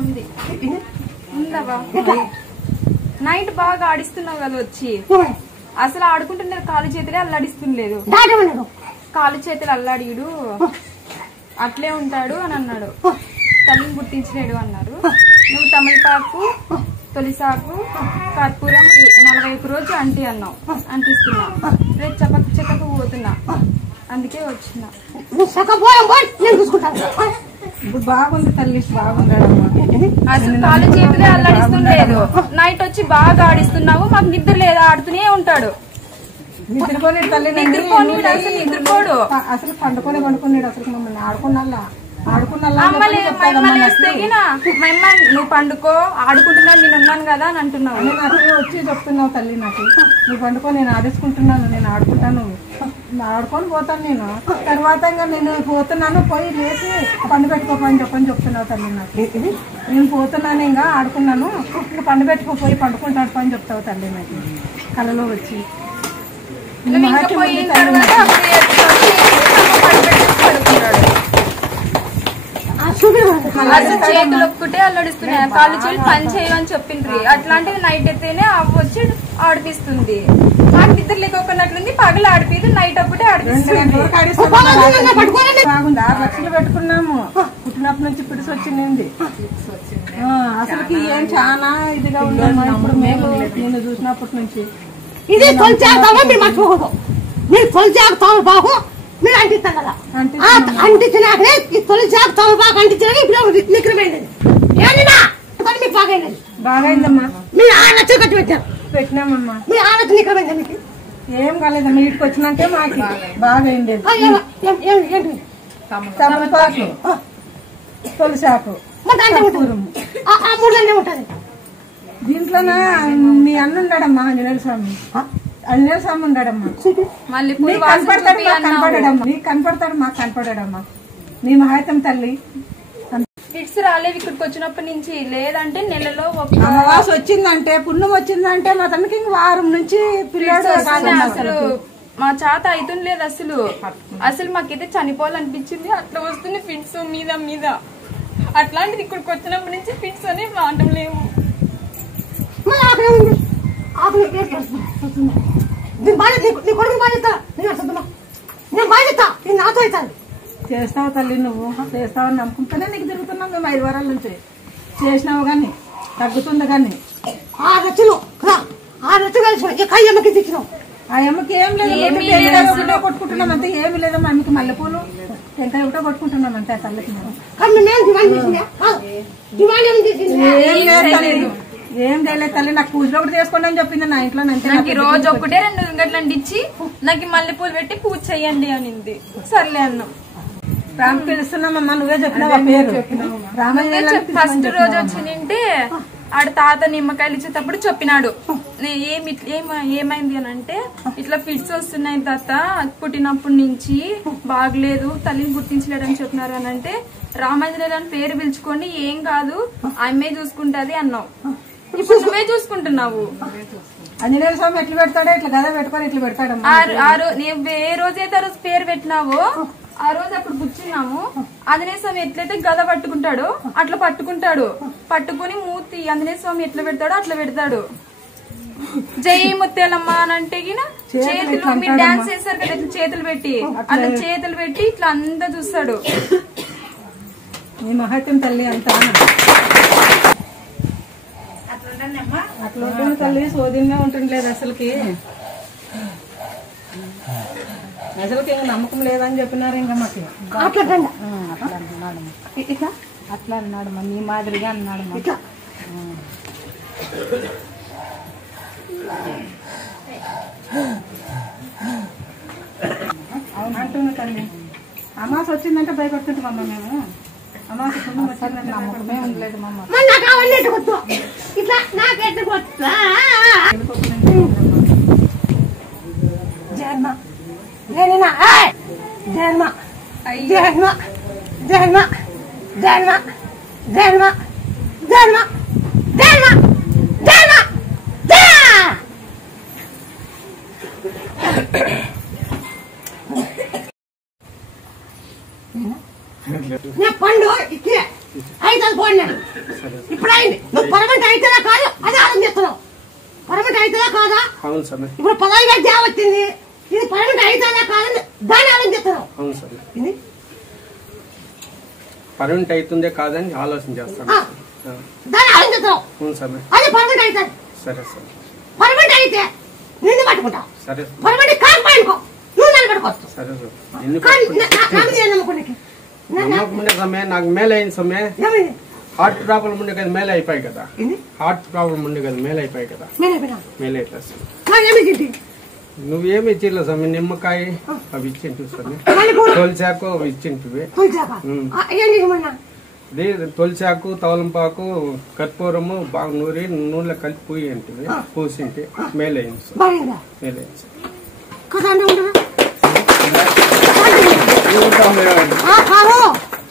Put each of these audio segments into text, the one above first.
ఉంది ఉందవా నైట్ బాగా ఆడిస్తున్నావు కదా వచ్చి అసలు ఆడుకుంటున్నారు కాలు చేతులే అల్లాడిస్తుండలేదు కాలు చేతులు అల్లాడియుడు అట్లే ఉంటాడు అని అన్నాడు తల్లిని గుర్తించలేడు అన్నారు నువ్వు తమలపాకు తొలిసాకు కర్పూరం 41 రోజు అంటి అన్నావు అంటిస్తున్నా రేపు చెక్కకు పోతున్నా అందుకే వచ్చిన ఇప్పుడు బాగుంది తల్లి బాగుండమ్మా అసలు కాలు చేతులే అల్లాడిస్తుండలేదు నైట్ వచ్చి బాగా ఆడిస్తున్నావు మాకు నిద్ర లేదా ఆడుతూనే ఉంటాడు నిద్రపోనీ తల్లి నిద్రపోడు అసలు పండుకునేడు అసలు మమ్మల్ని ఆడుకున్నా నువ్వు పండుకో ఆడుకుంటున్నాను నేను ఉన్నాను కదా అని అంటున్నావు నాకు వచ్చి చెప్తున్నావు తల్లి నాకు నువ్వు పండుకో నేను ఆడేసుకుంటున్నాను నేను ఆడుకుంటాను ఆడుకొని పోతాను నేను తర్వాత నేను పోతున్నాను పోయి లేచి పండు పెట్టుకోపని చెప్తున్నావు తల్లి నాకు నేను పోతున్నాను ఇంకా ఆడుకున్నాను ఇంకా పండు పెట్టుకోపోయి పండుకుంటాను పని చెప్తావు తల్లి నాకు కళలో వచ్చి చేతులు ఒక్కటే అల్లడిస్తున్నాయి కాళ్ళు చేతులు పని చేయమని చెప్పిండ్రి అట్లాంటిది నైట్ అయితేనే అవ్వ వచ్చి ఆడిపిస్తుంది నాకు నిద్ర లేకొన్నట్లుంది పగలు ఆడిపి నైట్ అప్పుడే ఆడిపిస్తుంది బాగుంది 6 లక్షలు పెట్టుకున్నాము పుట్టినప్పటి నుంచి పిడిసి వచ్చింది అసలుకి ఏం చాలా ఇదిగా ఉన్నాము ఇప్పుడు మేము నేను చూసినప్పటి నుంచి ఇది మీరు తొలిచాకు తోమబాకు మీరు అంటిస్తాను కదా అంటించినాకనే ఈ తొలిచాకు తోమబాకు అంటించినాక ఇప్పుడు నిగ్రమైంది మీకు బాగైందమ్మా మీరు 6 లక్షలు కట్టి పెట్టినామమ్మా మీరు 6 లక్షలు నిగ్రమైంది మీకు ఏం కాలేదమ్మా ఇంటికి వచ్చినాకే మాకు బాగైంది తమలపాకు తొలిసాకు ఆ 3 ఉంటుంది దీంట్లోనే మీ అన్న ఉన్నాడమ్మా ఆంజనేయ స్వామి ఉన్నాడమ్మా నీకు కనపడతాడు మాకు కనపడాడమ్మా నీ మహాతం తల్లి ఫిట్స్ రాలేవు ఇక్కడికి వచ్చినప్పటి నుంచి లేదంటే నెలలో అమావాస వచ్చిందంటే పుణ్యం వచ్చిందంటే మా తనకి వారం నుంచి పిల్లడు అసలు మా చేత అవుతుంది లేదు అసలు మాకైతే చనిపోవాలనిపించింది అట్లా వస్తుంది ఫిట్స్ మీద అట్లాంటిది ఇక్కడికి వచ్చినప్పటి నుంచి ఫిట్స్ అని మాటం లేవు చేస్తావు తల్లి నువ్వు చేస్తావని నమ్ముకుంటేనే నీకు తిరుగుతున్నావు మేము 5 వారాల నుంచి చేసినావు గాని తగ్గుతుంది గాని 6 లక్షలు కలిసి తెచ్చినావు ఆ అమ్మకి ఏం లేదు కొట్టుకుంటున్నాం అంతే ఏమి లేదమ్మా అమ్మకి మల్లెపూలు టెంకాయ ఒకటో కొట్టుకుంటున్నాం అంతే తల్లికి ఏం చేయలేదు తల్లి నాకు పూజలో ఒకటి చేసుకోండి అని చెప్పింది నా ఇంట్లో నాకు రోజు ఒకటే 2 గంటలు ఇచ్చి నాకు మల్లెపూలు పెట్టి పూజ చెయ్యండి అనింది సర్లే అన్నాం రామ్ పిలుస్తున్నామమ్మా నువ్వే చెప్పినావా పేరు ఫస్ట్ రోజు వచ్చింటే ఆడ తాత నిమ్మకాయలు ఇచ్చేటప్పుడు చెప్పినాడు ఏమైంది అని అంటే ఇట్లా ఫిట్స్ వస్తున్నాయి తాత పుట్టినప్పటి నుంచి బాగలేదు తల్లిని గుర్తించలేడని చెప్పినారు అని అంటే రామాంజనేయులు అని పేరు పిలుచుకొని ఏం కాదు ఆమె చూసుకుంటది అన్నావు ఇప్పుడు నువ్వే చూసుకుంటున్నావు ఆంజనేయ స్వామి ఎట్లా పెడతాడో ఇట్లా గదా పెట్టుకొని ఇట్లా పెడతాడు ఏ రోజైతే ఆ రోజు పేరు పెట్టినావో ఆ రోజు అప్పుడు కూర్చున్నాము ఆంజనేయ స్వామి ఎట్లయితే గద పట్టుకుంటాడో అట్లా పట్టుకుని మూర్తి ఆంజనేయ స్వామి ఎట్లా పెడతాడో అట్లా పెడతాడు జై ముత్యాలమ్మ అని అంటే చేతులు మీరు డాన్స్ చేస్తారు కదా ఇట్లా చేతులు పెట్టి ఇట్లా అంతా చూస్తాడు నీ మహత్యం తల్లి అంతా అట్లా ఉంటుంది తల్లి సోదీగా ఉంటుండలేదు అసలుకి నమ్మకం లేదని చెప్పినారు ఇంకా మాకు అట్లా అన్నాడు మా నీ మాదిరిగా అన్నాడు అవును అంటున్నా తల్లి అమాస వచ్చిందంటే భయపడుతుంటామమ్మా మేము అమాస పుణ్యం వచ్చిందంటే నమ్మకమే ఉండలేదు మమ్మ జన్మ జన్మ జన్మ జన్మ జన్మ జన్మ జన్మ జన్మ జన్మ పండు ఇచ్చే 5 అన్నాడు. ఇప్పుడు అయింది. నువ్వు పర్మనెంట్ అయితేనా కాదు అది ఆలోచిస్తున్నావు. పర్మనెంట్ అయితేనా కాదా? ఇప్పుడు 15,000 జాబ్ వచ్చింది. ఇది పర్మనెంట్ అయితేనా కాదని దాన్ని ఆలోచిస్తున్నావు. పర్మనెంట్ అవుతుందే కాదని ఆలోచన చేస్తాను. దాన్ని ఆలోచిస్తున్నావు. అది పర్మనెంట్ అవుతుంది. సరే సార్. పర్మనెంట్ అయితే నిన్ను పట్టుకుంటావు. సరే. పర్మనెంట్ కాకపోయినుకో నువ్వు నిలబెట్టుకోవచ్చు. సరే సార్. నమ్మకం సమయం నాకు మేలు అయింది సమయం. హార్ట్ ప్రాబ్లం ఉండే కదా మేలు అయిపోయి కదా. హార్ట్ ప్రాబ్లం ఉండే కదా మేలు అయిపోయి కదా. మేలు అయిపోయి నువ్వేమి ఇచ్చిర్లే సమయం. నిమ్మకాయ అవి ఇచ్చింటి సమయం. తొలిచాకు అవి ఇచ్చింటివి. తొలిచాకు తవలంపాకు కర్పూరము బాగా నూరి నూనెలో కలిపి పూయింటివి. పూసింటి మేలైంది సార్. మేలైంది సార్.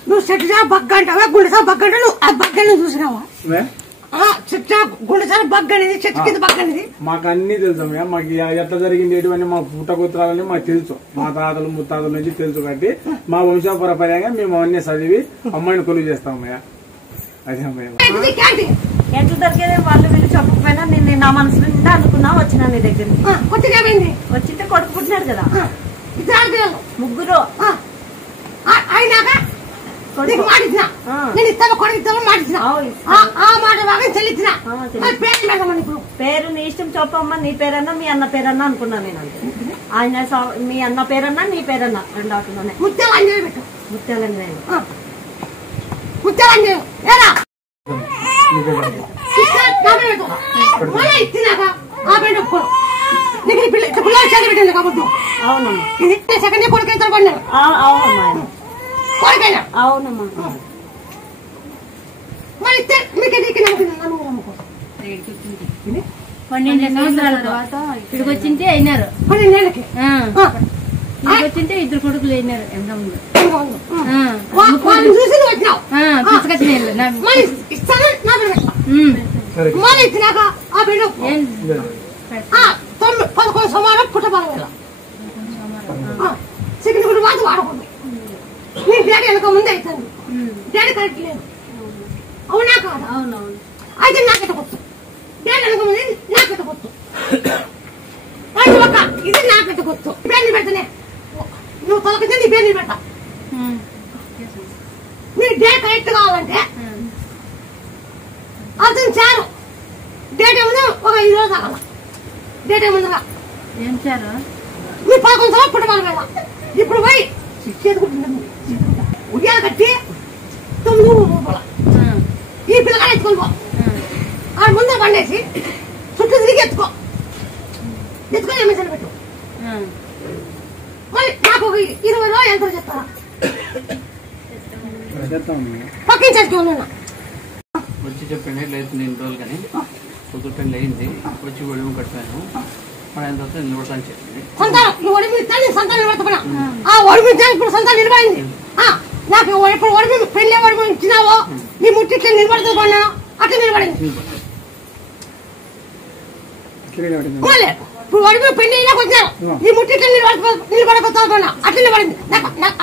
నువ్వు చెట్టు షాప్ బగ్గ అంటావా గుండె షాప్ బగ్గ అంటే నువ్వు ఆ బగ్గని చూసినావా? చెట్టు షాప్ గుండె షాప్ బగ్గ అనేది చెట్టు కింద బగ్గ అనేది మాకు అన్ని తెలుసు. మాకు ఎట్లా జరిగింది ఏంటివన్నీ మా పుట్టగోత్రాలని మాకు తెలుసు. మా తాతలు ముత్తాతల నుంచి తెలుసు కాబట్టి మా వంశపరపర్యంగా మేము అవన్నీ చదివి అమ్మాయిని కొలువు చేస్తామయ్యా. అదే అమ్మాయి ఎట్లా దొరికేదే వాళ్ళు వీళ్ళు చెప్పకపోయినా నేను నా మనసు నిండా అనుకున్నా వచ్చినా నీ దగ్గర. వచ్చింటే కొడుకు పుట్టినాడు కదా. ముగ్గురు అయినాక మాటిచ్చిన నేను ఇస్తాను కొడుకు ఇస్తాను మాటిచ్చిన ఆ మాట బాగా చెల్లిచ్చిన పేరు నీ ఇష్టం చెప్పమ్మా. నీ పేరన్నా మీ అన్న పేరన్నా అనుకున్నా నేను. అంతే ఆయన మీ అన్న పేరన్నా నీ పేరన్నా రెండు ఆటలోనే. ముత్యాలంజలి పెట్టు. ముత్యాలంజలి ముత్యాలంజలి ఇచ్చినాక ఆ పెండు నీకు పిల్లలు చదివి పెట్టింది కాబట్టి. అవునమ్మా. సెకండ్ కొడుకు ఎంత పడినాడు. అవునమ్మా. కొడుకైనా అవునమ్మా. మరి మీకు నమ్ముకో 12 సంవత్సరాల తర్వాత ఇక్కడికి వచ్చింటే అయినారు. 12 ఏళ్ళకి ఇక్కడికి వచ్చింటే 2 కొడుకులు అయినారు. ఎంత ముందు చూసి వచ్చినావు ఇస్తాను ఇచ్చినాక ఆ బిడ్డ 11 సోమవారం పుట్టబల చికెన్ గుడి మాత్రం వాడకూడదు. నీ డాడీ వెనక ముందే అవుతుంది. డాడీ కరెక్ట్ లేదు. అవునా కాదా? అవునవును. అయితే నాకెట కొత్తు. డాడీ వెనక ముందే నాకెట కొత్తు. ఒక ఇది నాకెట కొత్తు. పేర్లు పెడతానే నువ్వు తొలగితే నీ పేర్లు పెడతా. నీ డాడీ కరెక్ట్ కావాలంటే అతను చాలు. డేట్ ఏముంది ఒక 5 రోజులు కావాల. డేట్ ఏముందిగా ఏం చారు మీ 11 సంవత్సరాలు పుట్టబల మీద ఇప్పుడు పోయి చేతుకుంటున్నాను. ఉయ్యాలు కట్టి 9 రూపాయల ఈ పిల్లగా ఎత్తుకొని పో. ఆడ ముందర పండేసి చుట్టూ తిరిగి ఎత్తుకొని ఎమ్మెల్సీ పెట్టు. మళ్ళీ నాకు ఒక 20 రోజులు ఎంత చెప్తారా? పక్కించేసుకో వచ్చి చెప్పండి లేదు 2 రోజులు కానీ కుదురుటండి అయింది. వచ్చి ఒడిము కట్టాను. మన ఎంత వస్తే నిలబడతాను చెప్పింది. సంతానం ఒడిమి సంతానం నిలబడతా. ఆ ఒడిమి ఇప్పుడు సంతానం నిలబడింది. నాకు ఇప్పుడు ఒడిమి పెళ్లి ఒడిమి ఇచ్చినావో నీ ముట్టిట్లో నిలబడుతూ కొన్నాను అట్లా నిలబడింది. మళ్ళీ ఇప్పుడు ఒడిమి పెళ్లి అయినా వచ్చాను నీ ముట్టిట్లో నిలబడతా కొన్నా అట్లా నిలబడింది.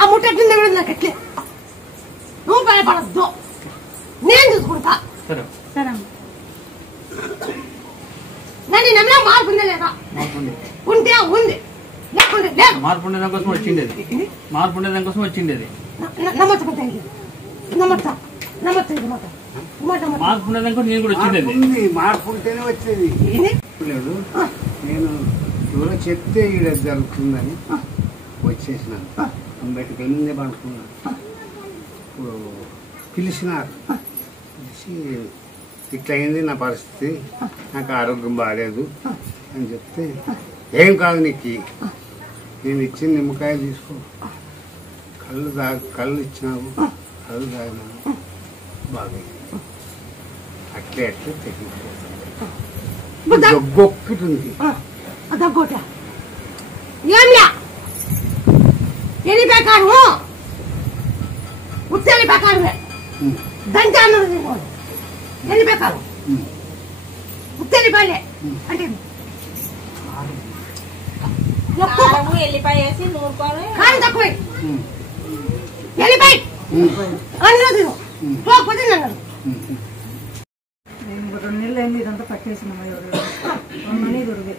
ఆ ముట్టి అట్లా నిలబడింది. నాకు ఎట్లే నువ్వు భయపడద్దు. నేను చూసుకుంటా. నన్ను నమ్మినా మార్పు ఉందా లేదా? ఉంటే ఉంది లేకుంటే లేదు. మార్పు ఉండేదాని కోసం వచ్చిండేది. మార్పు ఉండేదాని కోసం వచ్చిండేది. నమ్మచ్చుకుంటా నమ్మచ్చా నమ్మచ్చు మార్పు ఉండేదాని కోసం నేను కూడా వచ్చిండేది. మార్పు ఉంటేనే వచ్చేది లేదు. నేను ఎవరో చెప్తే ఈడ జరుగుతుందని వచ్చేసినాను. బయటకు వెళ్ళిందే పడుకున్నాను. ఇప్పుడు పిలిచినారు. పిలిచి ఇట్లా అయింది నా పరిస్థితి, నాకు ఆరోగ్యం బాగాలేదు అని చెప్తే ఏం కాదు నీకు నేను ఇచ్చిన నిమ్మకాయ తీసుకో, కళ్ళు ఇచ్చినావు, కళ్ళు తాగినావు బాగా అట్లే అట్లే తెగిపోతుంది. దగ్గొక్కటి ఉంది. దగ్గోట ఏంలా ఎన్ని ప్రకారము ఉత్తరి ప్రకారమే దంచ అన్నది ఎన్ని ప్రకారం ఉత్తరి పల్లె అంటే ఎల్లిపాయ వేసి నూరుకొని కారం తక్కువ ఎల్లిపాయ అందులో తిను పోకపోతే అన్నాడు 2 నెలలు అయింది ఇదంతా పట్టేసినామా ఎవరు దొరికే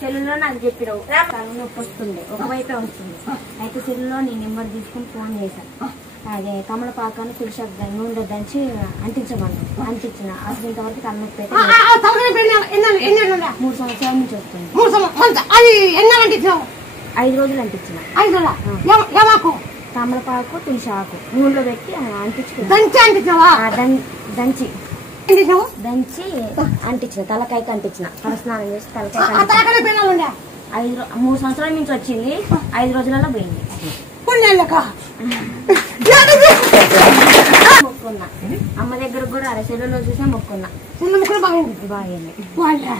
సెల్లులో నాకు చెప్పినావు తల నొప్పి వస్తుంది ఒకవైపే వస్తుంది అయితే సెల్లులో నీ నెంబర్ తీసుకుని ఫోన్ చేశాను అదే తమలపాకాన్ని తులసి నూనె దంచి అంటించమన్నాను అంటించిన అసలు ఇంతవరకు తలనొప్పి 3 సంవత్సరాల నుంచి వస్తుంది 5 రోజులు అంటించిన తమలపాకు తులసి ఆకు నూనెలో పెట్టి దంచి అంటించిన తలకాయకి అంటించిన తలస్నానం చేసి తలకాయ 3 సంవత్సరాల నుంచి వచ్చింది 5 రోజులలో పోయింది మొక్కున్నా అమ్మ దగ్గర కూడా అరసెల్లో చూసా మొక్కున్నా బాగా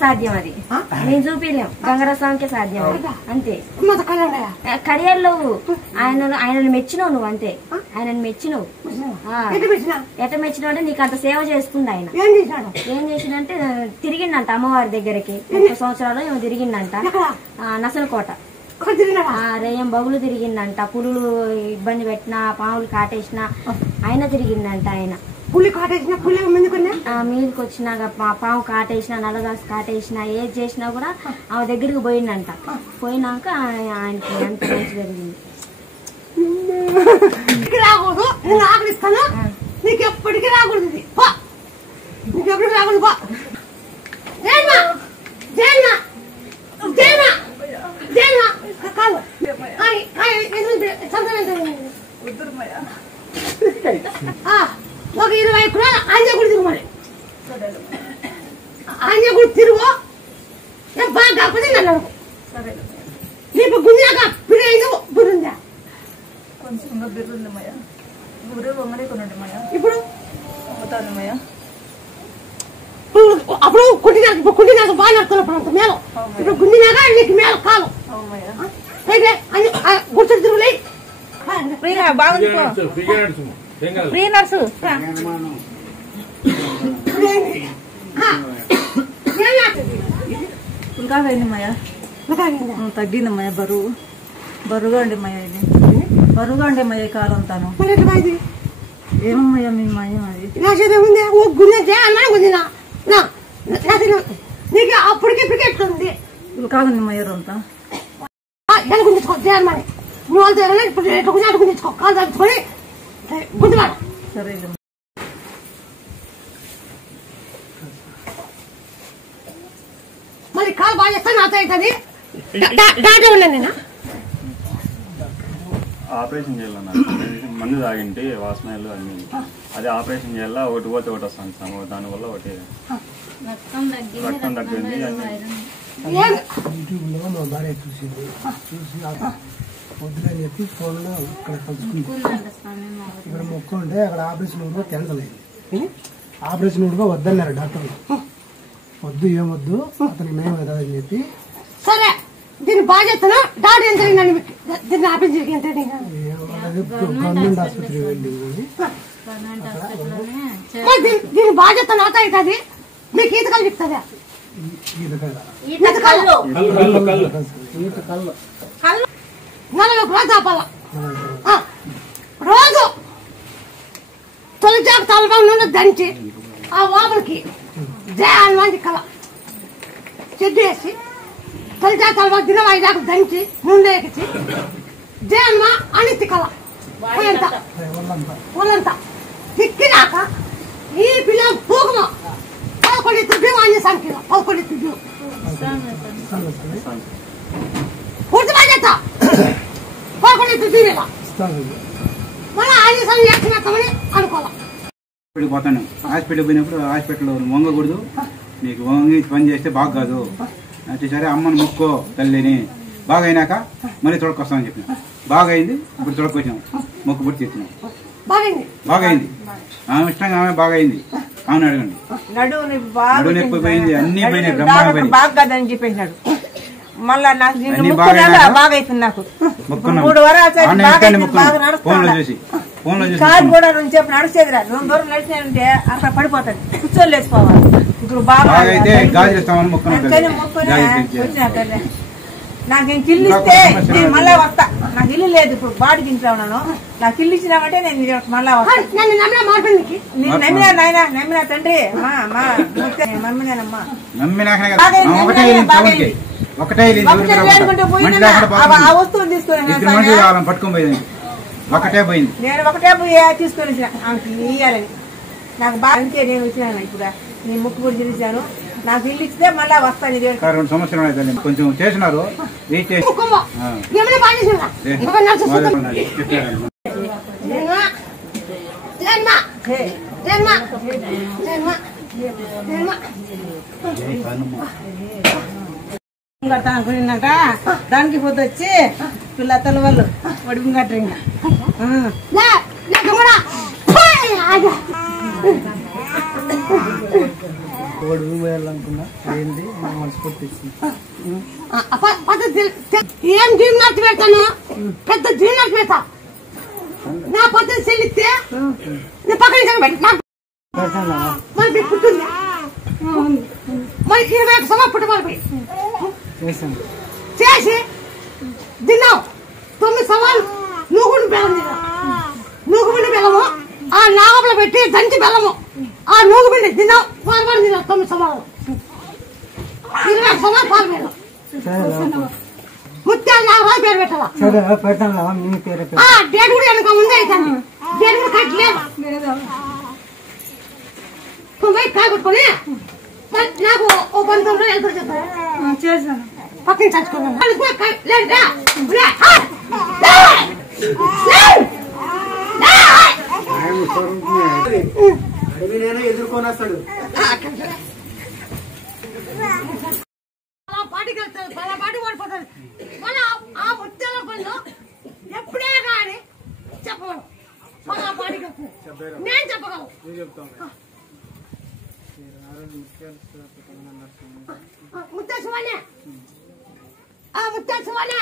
సాధ్యం అది నేను చూపిలేం గంగరస్వామికే సాధ్యం అది అంతే కడియాల్లో ఆయనను మెచ్చినావు నువ్వు అంతే ఆయనను మెచ్చినావు ఎట మెచ్చినావు అంటే నీకు అంత సేవ చేసుకుంది ఆయన ఏం చేసిందంటే తిరిగిందంట అమ్మవారి దగ్గరికి 30 సంవత్సరాలు ఏమో తిరిగిందంట నసలకోట రేయం బగులు తిరిగిందంట పులులు ఇబ్బంది పెట్టినా పాములు కాటేసినా ఆయన తిరిగిందంట ఆయన పులి కాటేసిన పులి మీదకి వచ్చినాక పాము కాటేసినా నల్లదాసు కాటేసినా ఏది చేసినా కూడా ఆమె దగ్గరికి పోయిందంట పోయినాక ఆయనకి ఎంత మంచి జరిగింది రాకూడదు నేను ఆకలిస్తాను నీకు ఎప్పటికీ రాకూడదు నీకు ఎప్పటికీ రాకూడదు ఒక 20 ఎకరాలు ఆంజగుడి తిరుగు మరి ఆంజగుడి తిరుగు బాగా కాకపోతే నన్ను నీకు గుంజాక పిల్లలు బుర్రుందా కొంచెం బిర్రుంది మయ్య ఊరే వంగడే కొనండి మయ్య ఇప్పుడు అమ్ముతాను మయ్య అప్పుడు కుట్టినాక బాగా నడుతున్నప్పుడు అంత మేలు ఇప్పుడు గుంజినాక నీకు మేలు కాదు అయితే గుర్తు తిరుగులే బాగుంది ఫ్రీ నర్సు ఇంకా పోయింది మయ్య తగ్గింది మయ్య బరువుగా ఉండి మయ్య ఇది బరువుగా ఉండే మయ్య కాలం తాను ఏమమ్మయ్యా మీ మయం అది నీకు అప్పటికే పికెట్టుంది కాదండి మయ్యారు అంతా గుంజుకో చేయాలి నువ్వు వాళ్ళు ఇప్పుడు గుంజుకో కాలు తగ్గుకొని గుంజుమాట సరే మళ్ళీ కాలు బాగా చేస్తా నాతో అవుతుంది డాక్టర్ ఉన్నాను నేను ఆపరేషన్ చేయాలన్నా మందు తాగింటి వాసనలు అన్ని అదే ఆపరేషన్ చేయాలా ఒకటి పోతే ఒకటి వస్తాను సార్ దానివల్ల ఒకటి రక్తం తగ్గింది మా భార్య చూసింది వద్దులని చెప్పి ఫోన్లో ఇక్కడ కలుసుకుంది ఇక్కడ మొక్క ఉంటే అక్కడ ఆపరేషన్ కూడా క్యాన్సల్ అయింది ఆపరేషన్ కూడా వద్దన్నారు డాక్టర్లు వద్దు ఏమొద్దు అతనికి మేము అని చెప్పి సరే దీని బాధ్యతను డాక్టర్ ఎంత దీన్ని ఆపరేషన్ ఎంత గవర్నమెంట్ ఆసుపత్రి వెళ్ళి దీని బాధ్యత నాతో అవుతుంది మీకు ఈత కళ్ళు చెప్తుందా నలభై తాపాల రోజు తొలిచాకు తలపాకు నుండి దంచి ఆ లోపలికి జయ హనుమాన్ కళ చెడ్డు వేసి తొలిచాకు తలపాకు దిన ఐదాకు దంచి ముందే ఎక్కించి జయ హనుమా అనిత్తి కళ ఒళ్ళంతా తిక్కినాక ఈ పిల్ల పూకమా 11 బియ్యం ఆంజేసానికి 11 బియ్యం పూర్తి బాధ్యత 11 బియ్యం మళ్ళీ ఆంజేసాన్ని చేస్తున్నమని అనుకోవాలి పోతాను హాస్పిటల్ పోయినప్పుడు హాస్పిటల్లో వంగకూడదు నీకు వంగి పని చేస్తే బాగా కాదు అంటే సరే అమ్మను మొక్కో తల్లిని బాగా అయినాక మళ్ళీ తొడకొస్తామని చెప్పిన బాగా అయింది ఇప్పుడు తొడకొచ్చాం మొక్కు పుట్టి తెచ్చినాం బాగా అయింది ఆమె ఇష్టంగా ఆమె బాగా అయింది ఆమెను అడగండి నడువు నొప్పి పోయింది అన్ని పోయినాయి బ్రహ్మాండ బాగా కదని చెప్పేసినాడు మళ్ళా నాకు బాగా అయిపోయింది నాకు కారు కూడా నుంచి చెప్పి నడిచేది రా 2 దూరం నడిచానంటే అక్కడ పడిపోతాడు కూర్చొని లేచిపోవాలి ఇప్పుడు బాగా అయితే గాజు ఇస్తామని మొక్కున్నాం నాకు ఇల్లు ఇస్తే నేను మళ్ళా వస్తా. నాకు ఇల్లు లేదు, ఇప్పుడు బాడీకి ఇంట్లో ఉన్నాను. నాకు ఇల్లు ఇచ్చినామంటే నేను మళ్ళా వస్తా. నమ్మినా నాయన, నమ్మినా తండ్రి, నమ్మినానమ్మా. ఆ వస్తువులు తీసుకుని పట్టుకోపోయింది, ఒకటే పోయింది. నేను ఒకటే పోయి తీసుకొని వచ్చిన ఆమెకి ఇయ్యాలని. నాకు బాగా అంతే నేను వచ్చినాను. ఇప్పుడు నీ ముక్కు కూడా చూపించాను. నాకు ఇల్లు ఇస్తే మళ్ళా వస్తాను. 2 సంవత్సరాలు కొంచెం చేసినారు. కడతా అనుకున్నాక దానికి పొద్దు వచ్చి పిల్లతల వాళ్ళు వడిపి కట్టరు. ఏం జీవనాలు పెడతాను, పెద్ద జీవనాలు పెడతా. నా పద్ధతి చెల్లిస్తే పక్కన మరి పుట్టింది. మరి 21 సంవత్సరాలు పుట్టబడి చేసి తిన్నావు. 9 సంవత్సరాలు నూగుండి బెల్లం తిన్నా. నూగుబిండి బెల్లము ఆ నాగబులో పెట్టి దంచి బెల్లము ఆ నూగుబిండి తిన్నావు. పాల్పడి తిన్నావు. 9 సంవత్సరాలు 21 సంవత్సరాలు పాలు బెల్లం. ముత్యాలు నాగరాజు పేరు పెట్టాలా? డేట్ కూడా వెనక ముందే అవుతాను. డేట్ కూడా కట్టలేదు. కాయ కొట్టుకొని నాకు ఓ 19 రోజులు ఎంత చెప్పాను. పక్కన చచ్చుకున్నాను. ఎదుర్కొని వస్తాడు. పాటికి వెళ్తాడు, పాటి పడిపోతాడు. మన ఆ ముత్యాల పనులు ఎప్పుడే కానీ చెప్పగలను. మన పాటికి వెళ్తాను నేను చెప్పగలను. ముత్యాల శివానే, ఆ ముత్యాల శివానే,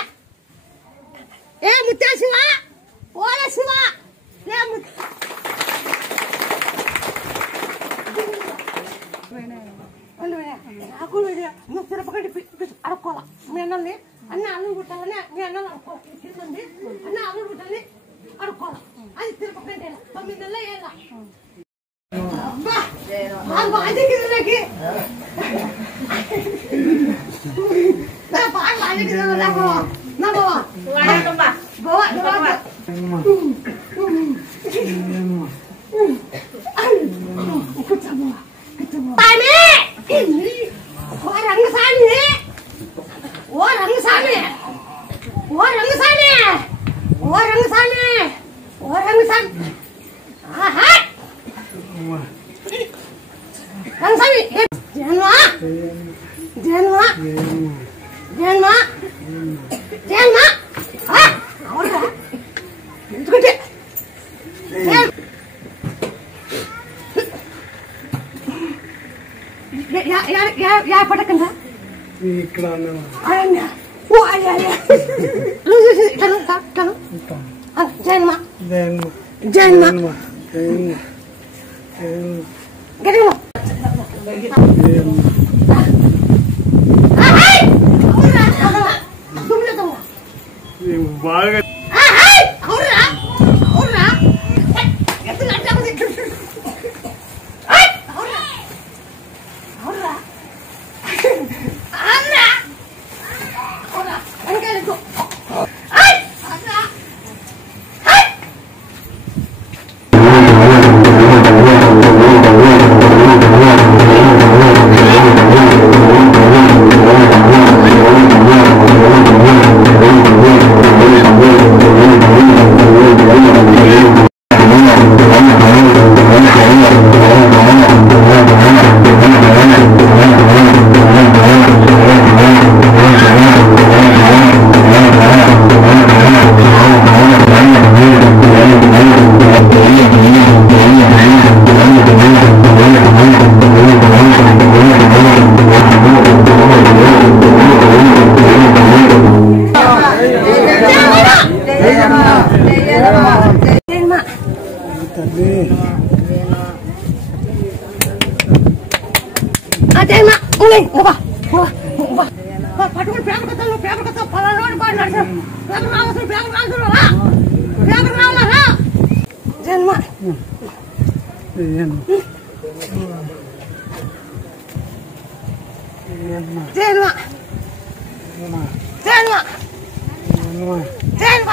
ఏ ముత్యాల శివ, ఓల శివ, నాకు నువ్వు తిరపకండి అడుక్కోవాలా. మీ అన్నల్ని అన్న అల్లు కుట్టాలని మీ అన్నలు అడుక్కోవాలి. అన్న అల్లు కుట్టాలని అడుక్కోవాలా. అది తిరపకండి 9 నెలల ఏళ్ళ పడకండా ఇక్కడ జన్మ జన్మ గడిలో బాగా పట్టుకుని పేపర్ కథలు జన్మ జన్మ జన్మ జన్మ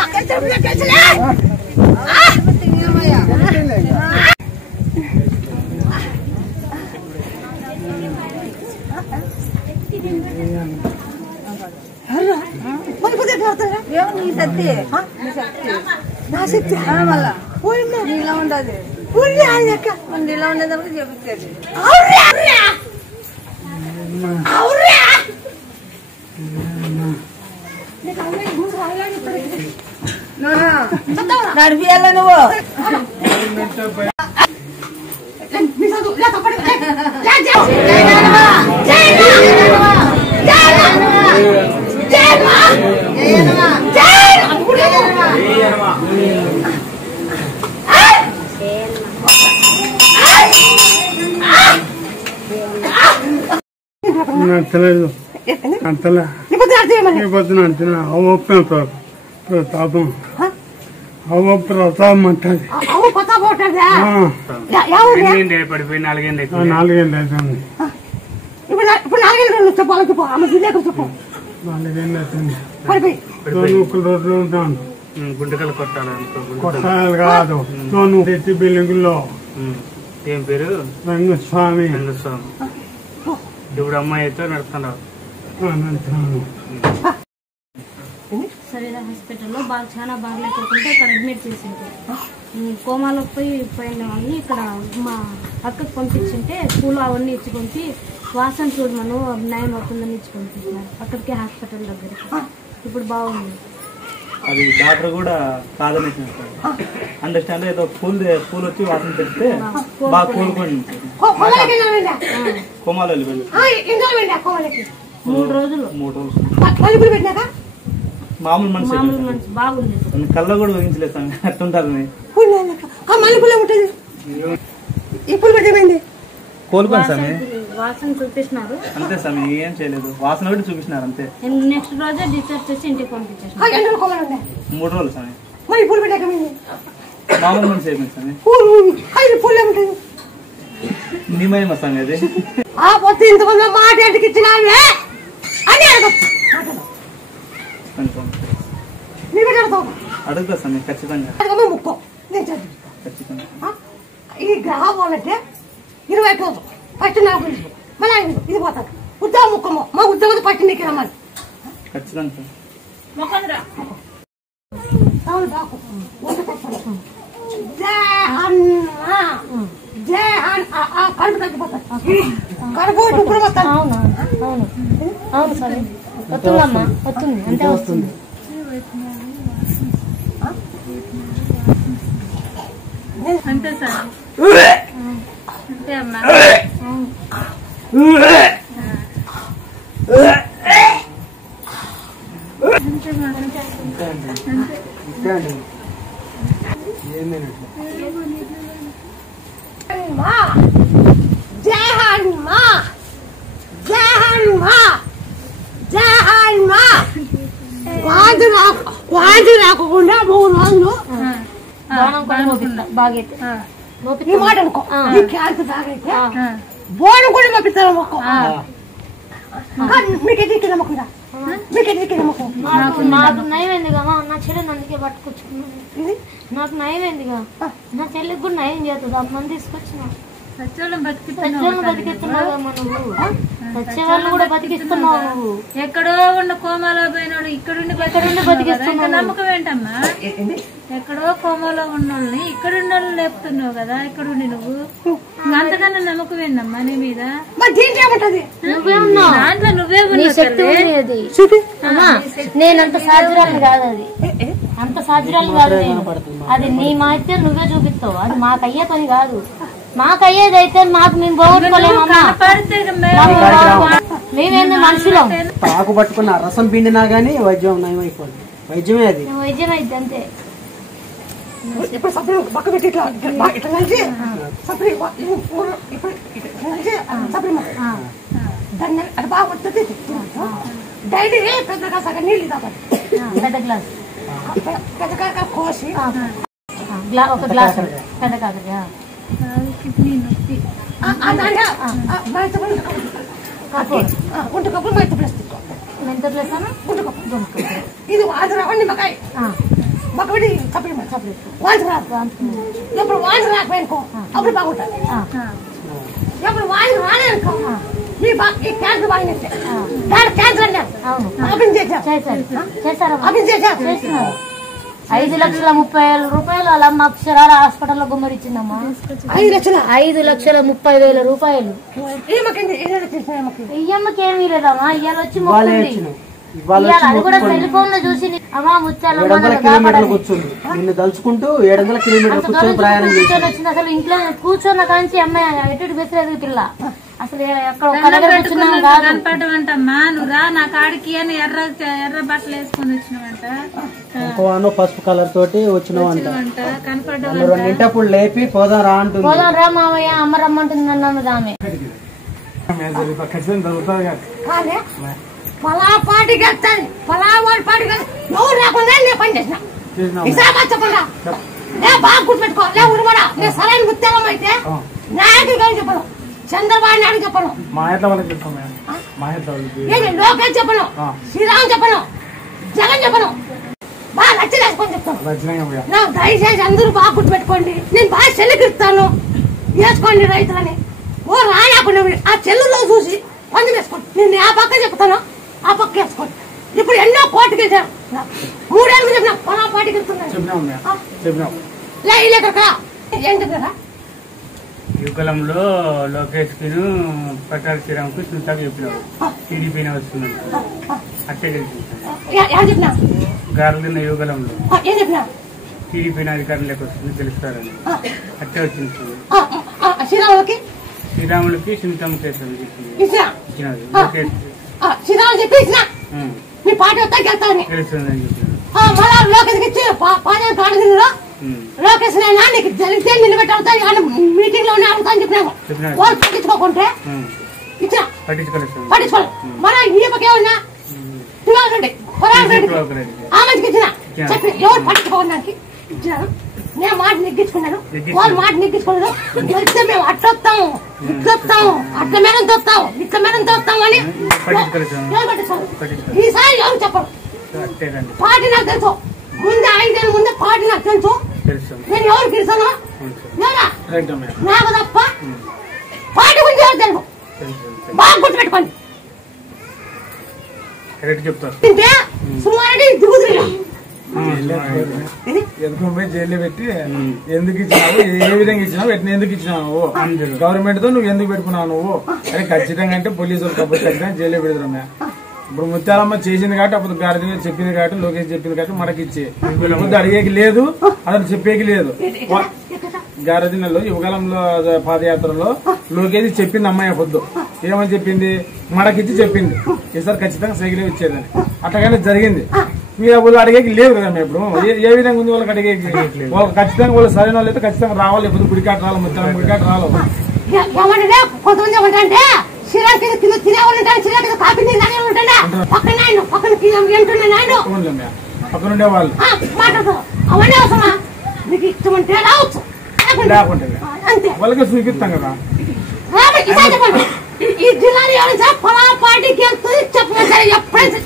తెలుసులే నా శక్తి ఇలా ఉండదు ఇలా ఉండేటప్పుడు చెప్తుంది నడిపియాల నువ్వు తెలియదు అంతలే పొద్దున అంటున్నా ప్రతాపం అవ్వ ప్రతాపం అంటది పడిపోయి 4 ఏళ్ళు అవుతుంది 4 ఏళ్ళు అవుతుంది 4 రోడ్లు ఉంటాను గుంటకలు కొట్టాలి కాదు ఎత్తి బిల్డింగుల్లో ఏం పేరు రంగస్వామి ఇప్పుడు అమ్మాయి అయితే నడుస్తున్నావు సరేనా హాస్పిటల్లో చాలా బాగలేకపోతే ఇక్కడ అడ్మిట్ చేసింది కోమాలోకి పోయిన వాళ్ళని ఇక్కడ మా అక్కకు పంపించింటే స్కూల్ అవన్నీ ఇచ్చి పంపి వాసన చూడమను న్యాయం అవుతుందని ఇచ్చి పంపించినారు అక్కడికి హాస్పిటల్ దగ్గరికి ఇప్పుడు బాగుంది అది డాక్టర్ కూడా కాదని అండర్స్టాండ్ ఏదో పూల్ వచ్చి వాసన తెస్తే బాగా కూలుకొని కోమాలో వెళ్ళిపోయింది 3 రోజులు మామూలు మనిషి బాగుంది కళ్ళ కూడా ఊహించలేదు అట్టుంటారని కోలుకోండి స్వామి వాసన చూపిస్తున్నారు అంతే స్వామి ఏం చేయలేదు వాసన కూడా చూపిస్తున్నారు అంతే నెక్స్ట్ రోజే డిశ్చార్జ్ చేసి ఇంటికి పంపించేసాను 3 రోజులు స్వామి మామూలు మనిషి అయిపోయింది స్వామి నిమయమా స్వామి అది ఇంతమంది మాట ఇంటికి ఇచ్చినావే అని అడుగుతా స్వామి ఖచ్చితంగా ముక్కో ఈ గ్రహం వాళ్ళంటే 20 రోజులు ఫస్ట్ నాకు మళ్ళీ ఇది పోతాను ఉద్యోగం ముక్కమో మా ఉద్యోగం ఫస్ట్ నీకు రమ్మని ఖచ్చితంగా కడుపు తగ్గిపోతాను కడుపు ఇప్పుడు పోతాను అవును సరే వస్తుందమ్మా వస్తుంది అంతే వస్తుంది అంతే సార్ అంతే అమ్మా వాంతి రాకుండా 3 రోజులు బాగైతే ఈ మాట అనుకో ఈ క్యాన్సర్ బాగైతే బోనం కూడా పంపిస్తాను మొక్క మీకెదికి నమ్మకుండా మీకెదికి నమ్మకం నాకు నయమైందిగా నా చెల్లెని అందుకే పట్టుకొచ్చుకున్నాను నాకు నయమైందిగా నా చెల్లికి కూడా నయం చేస్తుంది అమ్మని తీసుకొచ్చిన సత్యాలను బతికిస్తున్నావు సత్యాలను కూడా బతికిస్తున్నావు నువ్వు ఎక్కడో ఉన్న కోమాలో పోయినోడు ఇక్కడుండి బతికిస్తున్నావు నమ్మకం ఏంటమ్మా ఎక్కడో కోమాలో ఉన్నోళ్ళని ఇక్కడుండి లేపుతున్నావు కదా ఇక్కడుండి నువ్వు అంతకన్నా నమ్మకం ఏందమ్మా నీ మీద దాంట్లో నువ్వే నేనంత సాధ్యురాలు కాదు అది అంత సాధ్యురాలు కాదు అది నీ మాయితే నువ్వే చూపిస్తావు అది మాకయ్యే పని కాదు మాకయ్యేది అయితే మాకు మేము పోగొట్టుకోలేమమ్మా మేమేందో మనుషులం ఆకు పట్టుకున్న రసం పిండినా గానీ వైద్యం నయమైపోయింది వైద్యమే అది వైద్యం అయితే అంతే ఇప్పుడు సపరేట్ పక్క పెట్టి ఇట్లా ఇట్లా కలిసి సపరేట్ సపరేట్ దాన్ని అది బాగా వస్తుంది డైలీ పెద్దగా సగం నీళ్ళు తాగాలి. పెద్ద గ్లాస్ పెద్దగా కోసి ఒక గ్లాస్ పెద్ద కాకరకాయ కిడ్నీ నొప్పి గుంటు కప్పులు మెంత ప్లస్ మెంత ప్లస్ గుంటు కప్పు ఇది వాంచరావు నిమ్మకాయ మక్కడి కప్పలు వాంచరావు ఎప్పుడు వాంచ రాకపోయినుకో అప్పుడు బాగుంటుంది. ఎప్పుడు వాంచ రాలేనుకో ఈ క్యాన్సర్ బాగినట్టే. దాని క్యాన్సర్ అన్నారు ఆపరేషన్ చేశారు. 5,30,000 రూపాయలు అలా మా అక్షరాల హాస్పిటల్లో గుమ్మరిచ్చిందమ్మా. 5,30,30,000 రూపాయలు. ఇయ్యమ్మకి ఏమీ లేదమ్మా. ఇయ్యాల వచ్చి అది కూడా సెల్ ఫోన్ లో చూసి అమ్మా ముచ్చాల కూర్చుంది నిన్ను తలుచుకుంటూ 700 కిలోమీటర్లు కూర్చొని ప్రయాణం చేసి వచ్చింది. అసలు ఇంట్లో కూర్చున్న కాంచి అమ్మాయి ఎటు బెసలేదు పిల్ల. అసలు ఎక్కడ కనపడమంటమ్మా. నువ్వు రా నా కాడికి అని ఎర్ర బట్టలు వేసుకొని వచ్చినవంట. ఇంకో పసుపు కలర్ తోటి వచ్చినావంట. కనపడ్డ రెండింటప్పుడు లేపి పోదాం రా అంటుంది. పోదాం రా మామయ్య అమ్మ రమ్మంటుంది అన్నది ఆమె. పలా పాటికి వెళ్తాను పలా వాడి పాటికి ఎవరు రాకుండా నేను పని చేసిన ఇసాబా చెప్పండి. నేను బాగా గుర్తుపెట్టుకో. లే ఉరుమడా నేను సరైన ముత్యాలం అయితే నాయకులు కానీ చెప్పను, చంద్రబాబు నాయుడు చెప్పను, లోకేష్ చెప్పను, శ్రీరామ్ చెప్పను, జగన్ చెప్పను. బాగా నచ్చలేసుకొని చెప్తాను. నాకు దయచేసి అందరూ బాగా గుర్తుపెట్టుకోండి. నేను బాగా చెల్లికిస్తాను వేసుకోండి రైతులని. ఓ రాయకుండా ఆ చెల్లులో చూసి పని వేసుకోండి. నేను ఆ పక్క చెప్తాను ఆ పక్క వేసుకోండి. ఇప్పుడు ఎన్నో కోర్టుకి వెళ్తాను. 3 ఏళ్ళు చెప్పినా పొలా పాటికి వెళ్తున్నాను. ఏంటి కదా యుగలంలో లోకేష్ కి ప్రకాశ్ శ్రీరామ్కి సుల్తాకి చెప్పినావు టీడీపీనే వస్తుందని. అట్టే చెప్పినా గారులున్న యుగలంలో ఏం చెప్పినా టీడీపీని అధికారులకు వస్తుంది తెలుస్తారని అట్టే వచ్చింది. శ్రీరాములకి శ్రీరాములకి సునీతమ్మ చేస్తుంది ఇచ్చినది లోకేష్ శ్రీరాములు చెప్పి ఇచ్చిన మీ పార్టీ వస్తాకి వెళ్తాను తెలుస్తుందని చెప్పినాడు. మళ్ళా లోకేష్కి ఇచ్చి పాజా కాడగిరిలో లోకేష్ నైనా నీకు జరిగితే నిలబెట్టవుతా మీటింగ్ లో అడుగుతా అని చెప్పినాము. వాళ్ళు పట్టించుకోకుంటే ఇచ్చిన పట్టించుకోలేదు. మన ఈ పక్క ఏమన్నా రెడ్డి ఆ మంచికి ఇచ్చిన చెప్పి ఎవరు పట్టించుకోవడానికి ఇచ్చినారు. నేను మాట నెగ్గించుకున్నాను, వాళ్ళు మాట నెగ్గించుకున్నారు. వెళ్తే మేము అట్టొస్తాము ఇట్లొస్తాము అట్ల మేడం తోస్తాము ఇట్ల మేడం తోస్తాము అని ఎవరు పట్టించుకోరు. ఈసారి ఎవరు చెప్పరు. పార్టీ నాకు తెలుసు. ముందే 5 ఏళ్ళ ముందే పార్టీ నాకు తెలుసు. నేను ఎవరు గెలిచాను నాకు తప్ప పార్టీ గురించి ఎవరు తెలుసు. బాగా గుర్తుపెట్టుకోండి. తింటే సుమారు దిగుతుంది. ఎందుకు పోయి జైల్లో పెట్టి ఎందుకు ఇచ్చినావు, ఏ విధంగా ఇచ్చినావు, ఎందుకు ఇచ్చినావు, గవర్నమెంట్ తో నువ్వు ఎందుకు పెట్టుకున్నావు నువ్వు అని ఖచ్చితంగా అంటే పోలీసులు కాబట్టి ఖచ్చితంగా జైల్లో పెడతారమ్మా. ఇప్పుడు ముత్యాలమ్మ చేసింది కాబట్టి అప్పుడు గారిది చెప్పింది కాబట్టి లోకేష్ చెప్పింది కాబట్టి మనకి ఇచ్చి ముందు అడిగేకి లేదు, అతను చెప్పేకి లేదు. గారదినలో యువకాలంలో పాదయాత్రలో లోకేష్ చెప్పింది అమ్మాయి పొద్దు ఏమని చెప్పింది మనకిచ్చి చెప్పింది ఈసారి ఖచ్చితంగా సైకిల్ ఇచ్చేదని. అట్లాగనే జరిగింది. మీరు వాళ్ళు అడిగేకి లేదు కదా. మేము ఇప్పుడు ఏ విధంగా ఉంది వాళ్ళకి అడిగేకి వాళ్ళు ఖచ్చితంగా వాళ్ళు సరైన వాళ్ళు అయితే ఖచ్చితంగా రావాలి. ఇప్పుడు గుడికాట రావాలి, ముత్యాలమ్మ గుడికాట రావాలి. కొంతమంది ఏమంటే శ్రీరాకి తినేవాళ్ళు ఉంటాడు, శ్రీరాకి కాపీ ఉంటాడా పక్కన పక్కన పక్కనుండే వాళ్ళు మాట్లాడతారు. అవన్నీ అవసరమా? మీకు ఇష్టం ఉంటే రావచ్చు లేకుంటే వాళ్ళకి చూపిస్తాం కదా. చెప్పండి ఈ జిల్లాలో ఎవరైనా పొలా పార్టీకి వెళ్తుంది చెప్పండి. ఎప్పుడైతే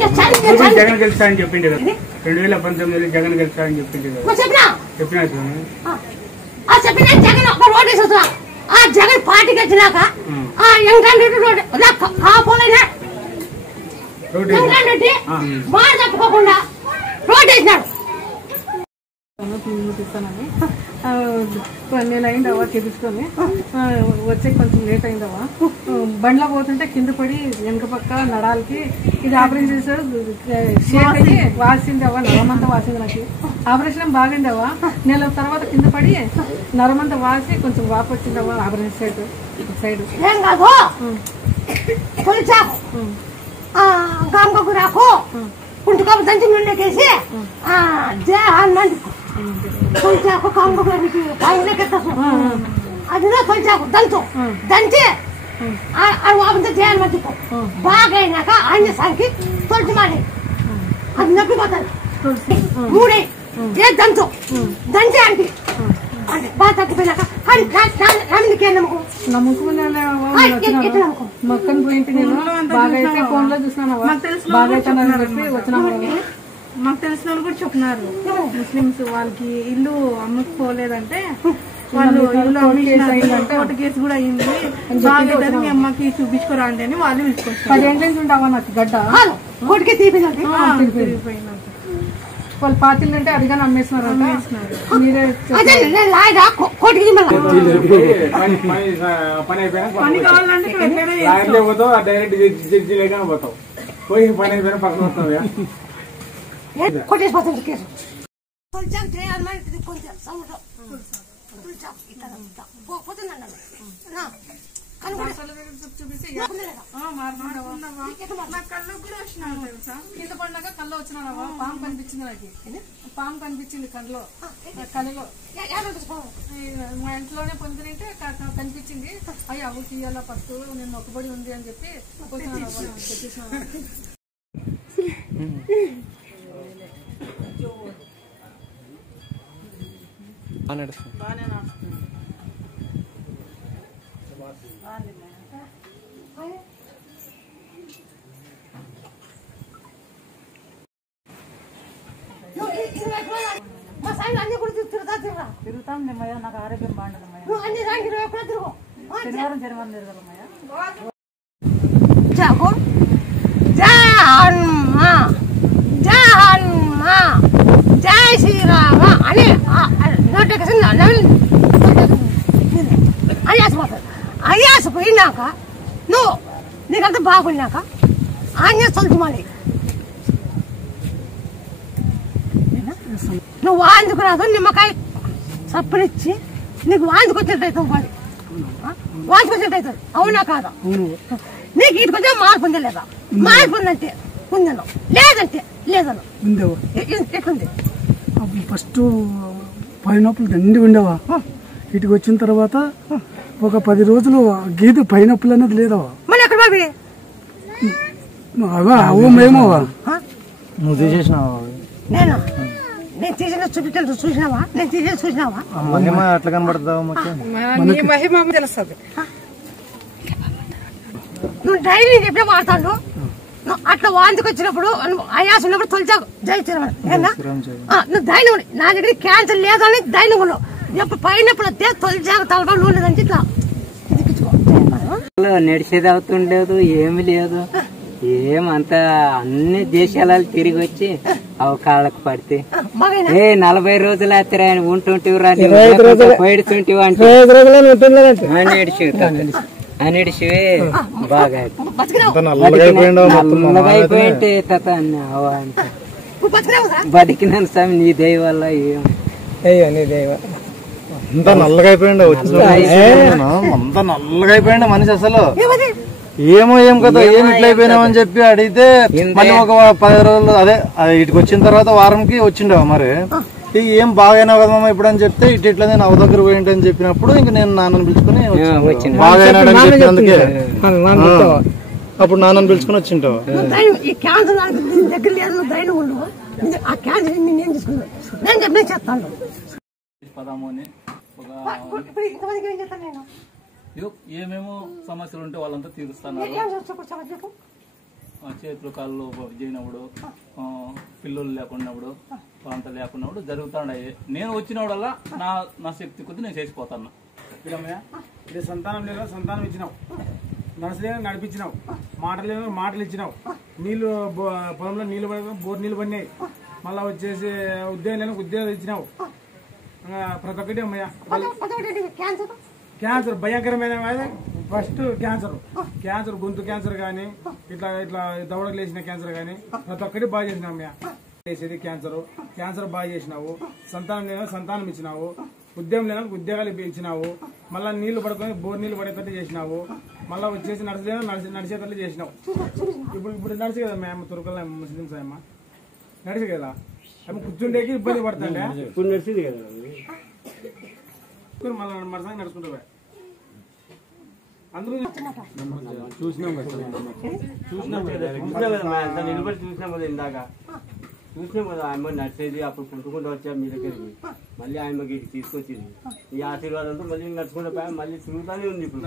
జగన్ గెలుస్తారని చెప్పింది కదా 2019 జగన్ గెలుస్తారని చెప్పింది కదా. చెప్పినా చెప్పిన జగన్ ఒక రోడ్ వేసి ఆ జగన్ పార్టీకి వచ్చినాక ఆ ఎంకండ్రెడ్డి రోడ్ కాపోలేనా ఎంకండ్రెడ్డి మాట తప్పుకోకుండా రోడ్ వేసినాడు. నేను అయిందవా చేపించుకొని వచ్చే కొంచెం లేట్ అయిందవా. బండ్లో పోతుంటే కింద పడి వెనక పక్క నడాలకి ఇది ఆపరేషన్ చేశారు. షేక్ అయ్యి వాసిందవా, నరమంతా వాసింది. నాకు ఆపరేషన్ బాగుండవా. నెల తర్వాత కింద పడి నరమంతా వాసి కొంచెం వాపు వచ్చిందవా. ఆపరేషన్ సైడ్ ఏం కాదు తొలిచాకు గామకు రాకు కుంటుకాపు దంచి నుండేసి జయ హనుమాన్ తొలిచాకు కాంబకు అదిలో తొలిచాకు దంచు దంచి వాపంతా చేయాలి మధ్యకు బాగా అయినాక ఆంజనేయ స్వామికి తొలసి మాడి అది నొప్పిపోతాను 3 ఏ దంచు దంచే అంటే బాగా తగ్గిపోయినాక మొక్కను పోయింటి నేను బాగా అయితే ఫోన్ లో చూసినాను బాగా అయితే వచ్చినాము. మాకు తెలిసిన వాళ్ళు కూడా చెప్తున్నారు ముస్లిమ్స్ వాళ్ళకి ఇల్లు అమ్ముకోలేదంటే వాళ్ళు ఇల్లు అమ్మింటే కోర్టు కేసు కూడా అయింది బాగా మీ అమ్మకి చూపించుకోరండి అని వాళ్ళు పిలుచుకొస్తారు. 10 ఏళ్ళ నుంచి ఉంటావా నాకు గడ్డ తిరిగిపోయినా వాళ్ళు పాతిళ్ళు అంటే అదిగానే అమ్మేస్తున్నారు మీరే పని అయిపోయినా పోతావు డైరెక్ట్ జడ్జి లేక పోతావు పోయి పని అయిపోయినా పక్కన వస్తావు కొట్టేసిపోతుంది కేసు కొంచెం సముద్రం కింద పడినాక కళ్ళు వచ్చినావా పాము కనిపించింది నాకు పాము కనిపించింది కళ్ళలో కళ్ళలో మా ఇంట్లోనే పొందినంటే కనిపించింది అయ్యి అవ్వు తీయాల పట్టు నేను మొక్కబడి ఉంది అని చెప్పి వచ్చేసిన తిరుగుతాం నిమ్మయ్య నాకు ఆరోగ్యం బాగుంటుందమ్మయ్య శనివారం తిరగలమ్మయ్య జై శ్రీరామ అని నోటిఫికేషన్ అయ్యాసిపోతాడు. అయ్యాసిపోయినాక నువ్వు నీకంతా బాగున్నాక ఆంజనేయ తొలచుమాలి నువ్వు వాంచుకురాదు నిమ్మకాయ సప్పునిచ్చి నీకు వాంచుకొచ్చినట్టు అవుతుంది వాడి వాంచుకొచ్చినట్టు అవుతుంది అవునా కాదా నీకు ఇటు కొంచెం మార్పు ఉంది లేదా మార్పు ఉందంటే ఉందను లేదంటే లేదను ఎట్లుంది ఫస్ట్ పైనొప్పులు దండి ఉండేవా ఇటుకు వచ్చిన తర్వాత ఒక 10 రోజులు గీత పైనొప్పులు అనేది లేదవా మళ్ళీ ఎక్కడ బాబీ అవా అవు మేమోవా నువ్వు తీసేసినావా నేను తీసిన చూపించాను చూసినావా నేను తీసిన చూసినావా మహిమ ఎట్లా కనబడతావు మహిమ తెలుస్తుంది నువ్వు డైలీ చెప్పే మాట్లాడు అట్లా వాంతికి వచ్చినప్పుడు అయాస ఉన్నప్పుడు తొలిచావు జై శ్రీరామ్ నువ్వు దైనం నా దగ్గర క్యాన్సర్ లేదని దైనం ఎప్పుడు పైనప్పుడు వస్తే తొలిచాక తలపడం లేదంటే ఇట్లా నడిచేది అవుతుండేది ఏమి లేదు ఏమంతా అన్ని దేశాలు తిరిగి వచ్చి అవి కాళ్ళకు పడితే 40 రోజులు అత్తరా ఉంటుంటివి పైడుతుంటివి అంటే అనిడిచివే బాగా అయిపోయింటే తాత బతికినాను స్వామి నీ దయ వల్ల నీ దయ అంతా నల్లగా అయిపోయింది అంతా నల్లగా అయిపోయింది మనిషి అసలు ఏమో ఏం కదా ఏం ఇట్లా అయిపోయినామని చెప్పి అడిగితే మళ్ళీ ఒక 10 రోజులు అదే ఇటుకు వచ్చిన తర్వాత వారంకి వచ్చిండేవా మరి ఏం బాగైనావు కదమ్మా ఇప్పుడు అని చెప్తే ఇట్లా నేను అవ దగ్గర పోయింటి అని చెప్పినప్పుడు ఇంక నేను నాన్నని పిలుచుకుని బాగైనాడని చెప్పినందుకే అప్పుడు నాన్నని పిలుచుకుని వచ్చింటావు ఏమేమో సమస్యలు ఉంటే వాళ్ళంతా తీరుస్తున్నారు. చేతులు కాళ్ళు చేయనప్పుడు పిల్లలు లేకున్నప్పుడు అంత లేకున్నప్పుడు జరుగుతున్నాయి. నేను వచ్చినప్పుడల్లా నా శక్తి కొద్ది నేను చేసిపోతాను. ఇది సంతానం లేదా సంతానం ఇచ్చినావు, నడసలేని నడిపించినావు, మాటలేని మాటలు ఇచ్చినావు, నీళ్లు పొలంలో నీళ్లు బోర్ నీళ్లు పడినాయి, మళ్ళా వచ్చేసి ఉద్యోగం లేని ఉద్యోగాలు ఇచ్చినావు. ప్రతి ఒక్కటి అమ్మయ్య క్యాన్సర్ భయంకరమైన ఫస్ట్ క్యాన్సర్ గొంతు క్యాన్సర్ కానీ ఇట్లా దవడకు లేచిన క్యాన్సర్ కానీ ప్రతి ఒక్కటి బాగా చేసినావు అమ్మయ్య. చేసేది క్యాన్సర్ బాగా చేసినావు, సంతానం లేని సంతానం ఇచ్చినావు, ఉద్యోగం లేని ఉద్యోగాలు ఇచ్చినావు, మళ్ళీ నీళ్లు పడుకొని బోర్ నీళ్లు పడేటట్టు చేసినావు, మళ్ళీ వచ్చేసి నడిచేటట్లు చేసినావు. ఇప్పుడు నడిచి కదా మేము తురకల్లా ముస్లిమ్స్ అమ్మ నడిచి కదా అమ్మ కూర్చుండేకి ఇబ్బంది పడుతుండే ఇప్పుడు నడిచింది కదా మళ్ళీ మరసారి నడుచుకుంటా అందరూ చూసినాం కదా నిలబడి చూసినాం కదా ఇందాక చూసినాం కదా ఆయమ్మ నడిచేది అప్పుడు కుంటుకుంటూ వచ్చా మీ దగ్గరికి మళ్ళీ ఆయమ్మకి తీసుకొచ్చింది ఈ ఆశీర్వాదంతో మళ్ళీ నడుచుకుంటూ మళ్ళీ తిరుగుతానే ఉంది ఇప్పుడు